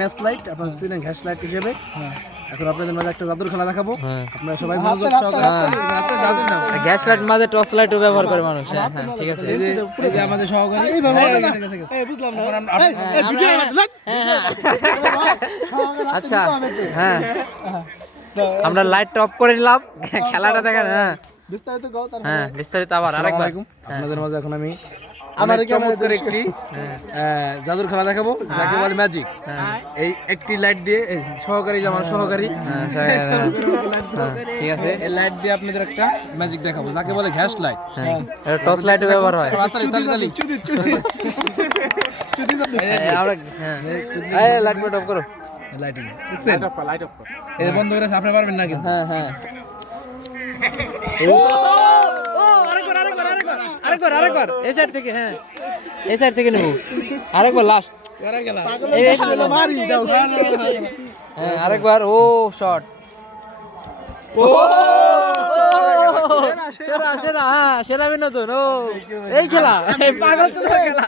Match light আপনারা চিনেন gas light হিসেবে। এখন আপনাদের মাঝে একটা জাদুর খেলা দেখাবো। আপনারা সবাই মনোযোগ সহকারে গ্যাস লাইট মাঝে টর্চ লাইটও ব্যবহার করে মানুষ। হ্যাঁ হ্যাঁ ঠিক আছে। এই যে আমাদের সহকারী বুঝলাম না। আচ্ছা হ্যাঁ আমরা লাইট অফ করে নিলাম খেলাটা দেখেন। হ্যাঁ বিস্তারিত গাও তার হ্যাঁ বিস্তারিত আবার আরেকবার। আপনাদের মাঝে এখন আমি আমার আমার চমৎকার একটি জাদুর খেলা দেখাবো যাকে বলে ম্যাজিক। এই একটি লাইট দিয়ে এই সহকারী যে আমার সহকারী ঠিক আছে। এই লাইট দিয়ে আপনাদের একটা ম্যাজিক দেখাবো যাকে বলে গ্যাস লাইট। টর্চ লাইটও ব্যবহার হয়। আমরা হ্যাঁ লাইট অফ করো। লাইটিং দেখছেন? এই বন্ধ করে আপনি পারবেন না কিন্তু। হ্যাঁ হ্যাঁ আরেকবার এই সাইড থেকে। হ্যাঁ এই সাইড থেকে নেব আরেকবার লাস্ট। হ্যাঁ আরেকবার। ও শট। ও সেরা সেরা হ্যাঁ সেরা বিনোদন। ও এই খেলা পাগল চোদা খেলা।